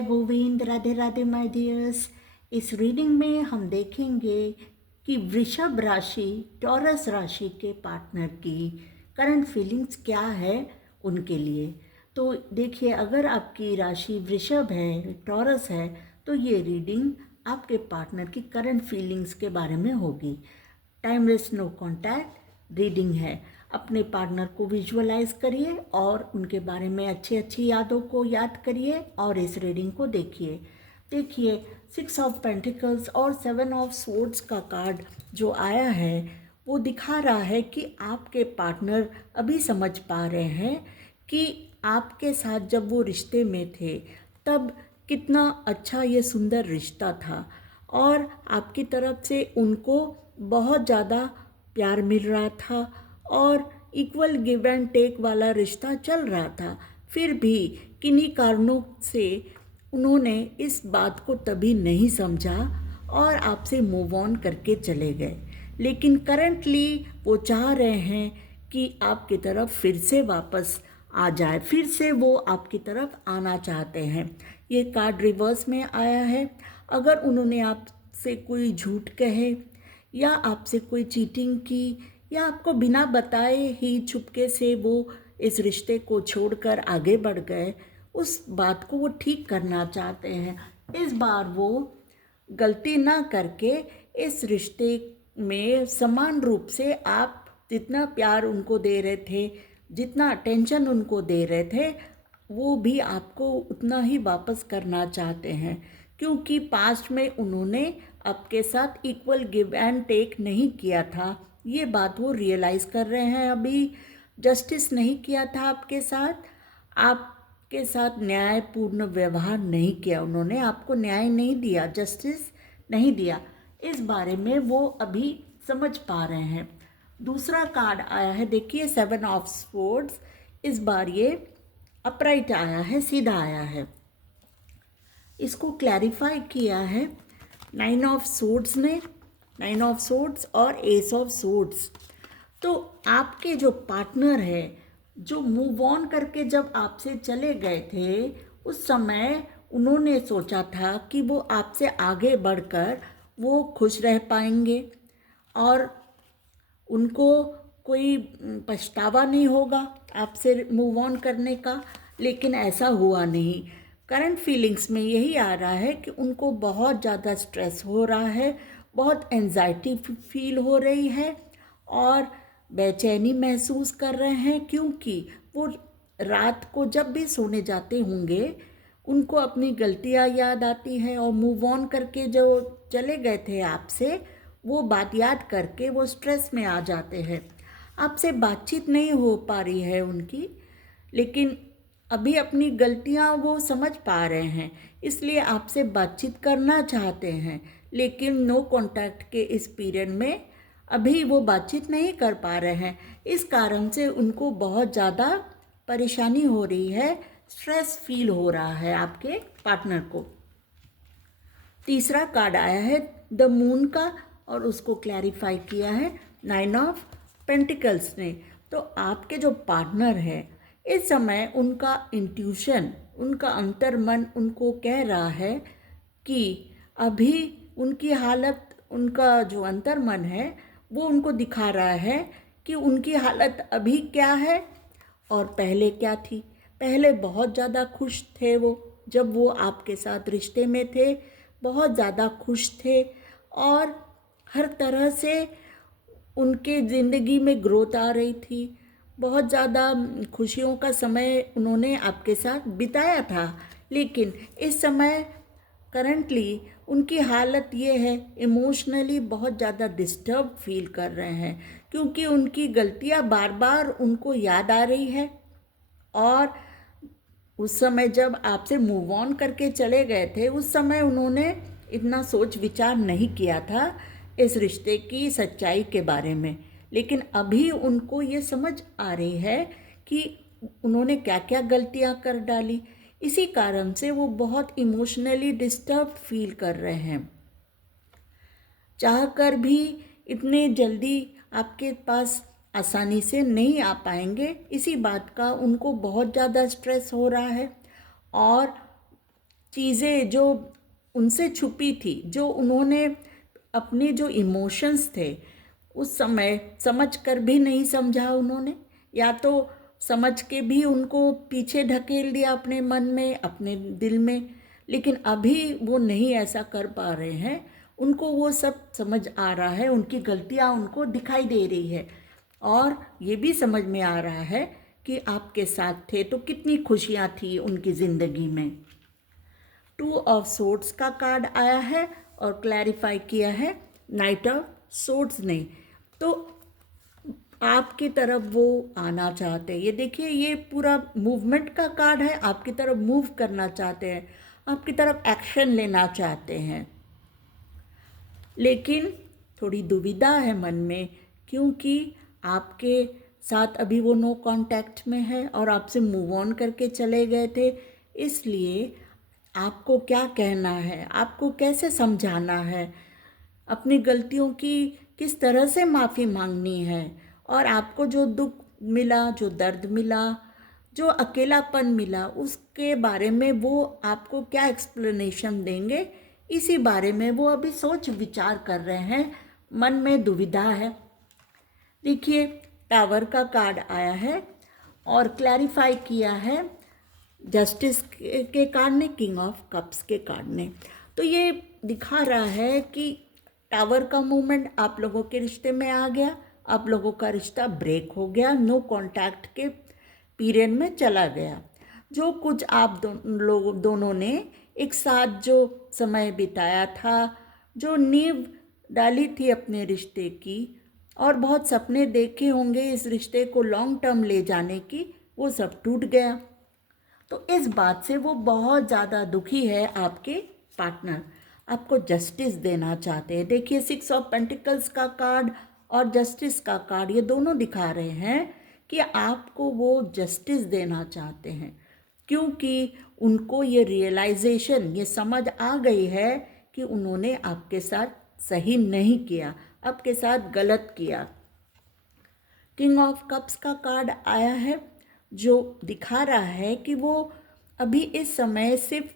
जय Govind, Radhe Radhe my dears. इस reading में हम देखेंगे कि वृषभ राशि टॉरस राशि के पार्टनर की करंट फीलिंग्स क्या है उनके लिए। तो देखिए, अगर आपकी राशि वृषभ है, टॉरस है, तो ये रीडिंग आपके पार्टनर की करंट फीलिंग्स के बारे में होगी। टाइमलेस नो कॉन्टैक्ट रीडिंग है। अपने पार्टनर को विजुअलाइज करिए और उनके बारे में अच्छी अच्छी यादों को याद करिए और इस रीडिंग को देखिए। देखिए, 6 ऑफ पेंटिकल्स और 7 ऑफ स्वॉर्ड्स का कार्ड जो आया है वो दिखा रहा है कि आपके पार्टनर अभी समझ पा रहे हैं कि आपके साथ जब वो रिश्ते में थे तब कितना अच्छा ये सुंदर रिश्ता था और आपकी तरफ से उनको बहुत ज़्यादा प्यार मिल रहा था और इक्वल गिव एंड टेक वाला रिश्ता चल रहा था। फिर भी किन्हीं कारणों से उन्होंने इस बात को तभी नहीं समझा और आपसे मूव ऑन करके चले गए। लेकिन करंटली वो चाह रहे हैं कि आपकी तरफ फिर से वापस आ जाए, फिर से वो आपकी तरफ आना चाहते हैं। ये कार्ड रिवर्स में आया है। अगर उन्होंने आपसे कोई झूठ कहे या आपसे कोई चीटिंग की या आपको बिना बताए ही चुपके से वो इस रिश्ते को छोड़कर आगे बढ़ गए, उस बात को वो ठीक करना चाहते हैं। इस बार वो गलती ना करके इस रिश्ते में समान रूप से आप जितना प्यार उनको दे रहे थे, जितना अटेंशन उनको दे रहे थे, वो भी आपको उतना ही वापस करना चाहते हैं। क्योंकि पास्ट में उन्होंने आपके साथ इक्वल गिव एंड टेक नहीं किया था, ये बात वो रियलाइज़ कर रहे हैं। अभी जस्टिस नहीं किया था आपके साथ, आपके साथ न्यायपूर्ण व्यवहार नहीं किया, उन्होंने आपको न्याय नहीं दिया, जस्टिस नहीं दिया। इस बारे में वो अभी समझ पा रहे हैं। दूसरा कार्ड आया है, देखिए 7 ऑफ स्वॉर्ड्स। इस बार ये अपराइट आया है, सीधा आया है। इसको क्लैरिफाई किया है 9 ऑफ स्वॉर्ड्स ने, 9 ऑफ स्वॉर्ड्स और एस ऑफ स्वॉर्ड्स। तो आपके जो पार्टनर है, जो मूव ऑन करके जब आपसे चले गए थे, उस समय उन्होंने सोचा था कि वो आपसे आगे बढ़कर वो खुश रह पाएंगे और उनको कोई पछतावा नहीं होगा आपसे मूव ऑन करने का। लेकिन ऐसा हुआ नहीं। करंट फीलिंग्स में यही आ रहा है कि उनको बहुत ज़्यादा स्ट्रेस हो रहा है, बहुत एंजाइटी फील हो रही है और बेचैनी महसूस कर रहे हैं। क्योंकि वो रात को जब भी सोने जाते होंगे उनको अपनी गलतियां याद आती है और मूव ऑन करके जो चले गए थे आपसे, वो बात याद करके वो स्ट्रेस में आ जाते हैं। आपसे बातचीत नहीं हो पा रही है उनकी, लेकिन अभी अपनी गलतियां वो समझ पा रहे हैं, इसलिए आपसे बातचीत करना चाहते हैं। लेकिन नो कांटेक्ट के इस पीरियड में अभी वो बातचीत नहीं कर पा रहे हैं। इस कारण से उनको बहुत ज़्यादा परेशानी हो रही है, स्ट्रेस फील हो रहा है आपके पार्टनर को। तीसरा कार्ड आया है द मून का और उसको क्लैरिफाई किया है 9 ऑफ पेंटिकल्स ने। तो आपके जो पार्टनर है, इस समय उनका इंट्यूशन, उनका अंतर्मन उनको कह रहा है कि अभी उनकी हालत, उनका जो अंतर्मन है वो उनको दिखा रहा है कि उनकी हालत अभी क्या है और पहले क्या थी। पहले बहुत ज़्यादा खुश थे वो, जब वो आपके साथ रिश्ते में थे बहुत ज़्यादा खुश थे और हर तरह से उनके ज़िंदगी में ग्रोथ आ रही थी। बहुत ज़्यादा खुशियों का समय उन्होंने आपके साथ बिताया था। लेकिन इस समय करंटली उनकी हालत ये है, इमोशनली बहुत ज़्यादा डिस्टर्ब फील कर रहे हैं क्योंकि उनकी गलतियां बार बार उनको याद आ रही है। और उस समय जब आपसे मूव ऑन करके चले गए थे, उस समय उन्होंने इतना सोच विचार नहीं किया था इस रिश्ते की सच्चाई के बारे में। लेकिन अभी उनको ये समझ आ रही है कि उन्होंने क्या क्या गलतियां कर डाली। इसी कारण से वो बहुत इमोशनली डिस्टर्ब फील कर रहे हैं। चाहकर भी इतने जल्दी आपके पास आसानी से नहीं आ पाएंगे, इसी बात का उनको बहुत ज़्यादा स्ट्रेस हो रहा है। और चीज़ें जो उनसे छुपी थी, जो उन्होंने अपने जो इमोशंस थे उस समय समझ कर भी नहीं समझा उन्होंने, या तो समझ के भी उनको पीछे ढकेल दिया अपने मन में, अपने दिल में। लेकिन अभी वो नहीं ऐसा कर पा रहे हैं, उनको वो सब समझ आ रहा है, उनकी गलतियाँ उनको दिखाई दे रही है, और ये भी समझ में आ रहा है कि आपके साथ थे तो कितनी खुशियाँ थी उनकी ज़िंदगी में। 2 ऑफ सोर्ड्स का कार्ड आया है और क्लैरिफाई किया है नाइट ऑफ सोर्ड्स ने। तो आपकी तरफ वो आना चाहते हैं, ये देखिए ये पूरा मूवमेंट का कार्ड है, आपकी तरफ मूव करना चाहते हैं, आपकी तरफ एक्शन लेना चाहते हैं। लेकिन थोड़ी दुविधा है मन में, क्योंकि आपके साथ अभी वो नो कांटेक्ट में है और आपसे मूव ऑन करके चले गए थे। इसलिए आपको क्या कहना है, आपको कैसे समझाना है, अपनी गलतियों की किस तरह से माफ़ी मांगनी है, और आपको जो दुख मिला, जो दर्द मिला, जो अकेलापन मिला, उसके बारे में वो आपको क्या एक्सप्लेनेशन देंगे, इसी बारे में वो अभी सोच विचार कर रहे हैं, मन में दुविधा है। देखिए टावर का कार्ड आया है और क्लैरिफाई किया है जस्टिस के कार्ड ने, किंग ऑफ कप्स के कार्ड ने। तो ये दिखा रहा है कि टावर का मूवमेंट आप लोगों के रिश्ते में आ गया, आप लोगों का रिश्ता ब्रेक हो गया, नो कांटेक्ट के पीरियड में चला गया। जो कुछ आप दोनों ने एक साथ जो समय बिताया था, जो नींव डाली थी अपने रिश्ते की, और बहुत सपने देखे होंगे इस रिश्ते को लॉन्ग टर्म ले जाने की, वो सब टूट गया। तो इस बात से वो बहुत ज़्यादा दुखी है, आपके पार्टनर आपको जस्टिस देना चाहते हैं। देखिए 6 ऑफ पेंटिकल्स का कार्ड और जस्टिस का कार्ड, ये दोनों दिखा रहे हैं कि आपको वो जस्टिस देना चाहते हैं, क्योंकि उनको ये रियलाइजेशन, ये समझ आ गई है कि उन्होंने आपके साथ सही नहीं किया, आपके साथ गलत किया। किंग ऑफ कप्स का कार्ड आया है जो दिखा रहा है कि वो अभी इस समय सिर्फ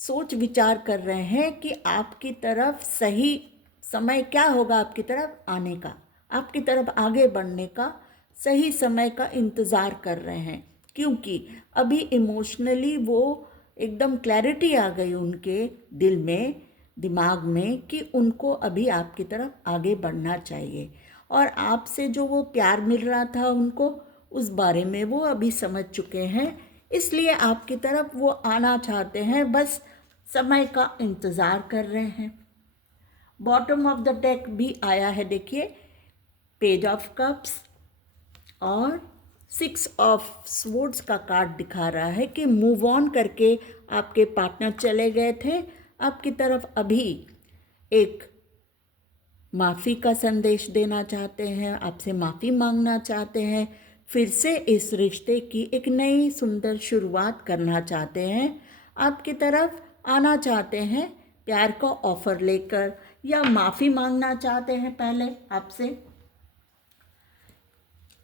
सोच विचार कर रहे हैं कि आपकी तरफ सही समय क्या होगा, आपकी तरफ आने का, आपकी तरफ आगे बढ़ने का सही समय का इंतज़ार कर रहे हैं। क्योंकि अभी इमोशनली वो एकदम क्लैरिटी आ गई उनके दिल में, दिमाग में, कि उनको अभी आपकी तरफ आगे बढ़ना चाहिए, और आपसे जो वो प्यार मिल रहा था उनको, उस बारे में वो अभी समझ चुके हैं। इसलिए आपकी तरफ वो आना चाहते हैं, बस समय का इंतज़ार कर रहे हैं। बॉटम ऑफ द डेक भी आया है, देखिए पेज ऑफ कप्स और 6 ऑफ स्वॉर्ड्स का कार्ड दिखा रहा है कि मूव ऑन करके आपके पार्टनर चले गए थे, आपकी तरफ अभी एक माफ़ी का संदेश देना चाहते हैं, आपसे माफ़ी मांगना चाहते हैं, फिर से इस रिश्ते की एक नई सुंदर शुरुआत करना चाहते हैं, आपकी तरफ आना चाहते हैं प्यार का ऑफ़र लेकर, या माफ़ी मांगना चाहते हैं पहले आपसे।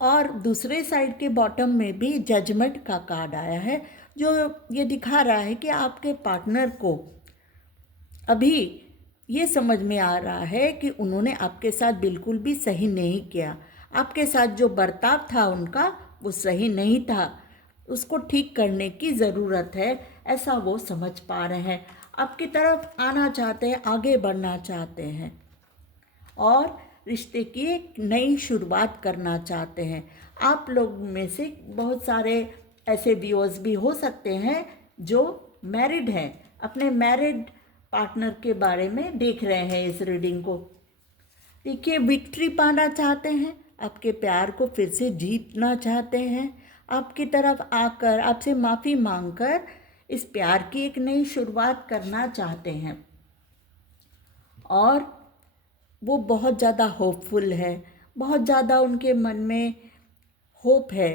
और दूसरे साइड के बॉटम में भी जजमेंट का कार्ड आया है, जो ये दिखा रहा है कि आपके पार्टनर को अभी ये समझ में आ रहा है कि उन्होंने आपके साथ बिल्कुल भी सही नहीं किया, आपके साथ जो बर्ताव था उनका वो सही नहीं था, उसको ठीक करने की ज़रूरत है, ऐसा वो समझ पा रहे हैं, आपकी तरफ आना चाहते हैं, आगे बढ़ना चाहते हैं, और रिश्ते की एक नई शुरुआत करना चाहते हैं। आप लोग में से बहुत सारे ऐसे व्यूअर्स भी हो सकते हैं जो मैरिड हैं, अपने मैरिड पार्टनर के बारे में देख रहे हैं इस रीडिंग को। देखिए विक्ट्री पाना चाहते हैं, आपके प्यार को फिर से जीतना चाहते हैं, आपकी तरफ आकर आपसे माफ़ी मांगकर इस प्यार की एक नई शुरुआत करना चाहते हैं, और वो बहुत ज़्यादा होपफुल है, बहुत ज़्यादा उनके मन में होप है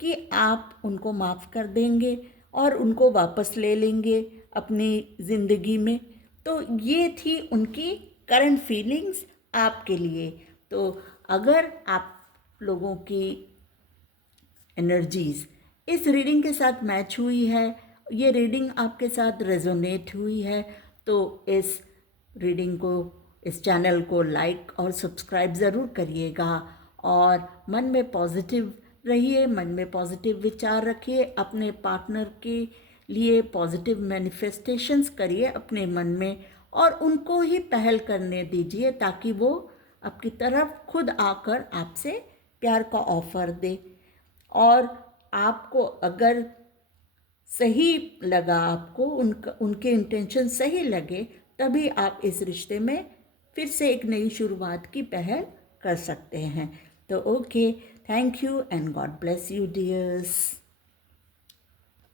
कि आप उनको माफ़ कर देंगे और उनको वापस ले लेंगे अपनी ज़िंदगी में। तो ये थी उनकी करंट फीलिंग्स आपके लिए। तो अगर आप लोगों की एनर्जीज़ इस रीडिंग के साथ मैच हुई है ये रीडिंग आपके साथ रेजोनेट हुई है तो इस रीडिंग को, इस चैनल को लाइक और सब्सक्राइब ज़रूर करिएगा और मन में पॉजिटिव रहिए, मन में पॉजिटिव विचार रखिए, अपने पार्टनर के लिए पॉजिटिव मैनिफेस्टेशंस करिए अपने मन में और उनको ही पहल करने दीजिए ताकि वो आपकी तरफ खुद आकर आपसे प्यार का ऑफर दे। और आपको अगर सही लगा, आपको उनके इंटेंशन सही लगे, तभी आप इस रिश्ते में फिर से एक नई शुरुआत की पहल कर सकते हैं। तो okay, thank you and God bless you dears.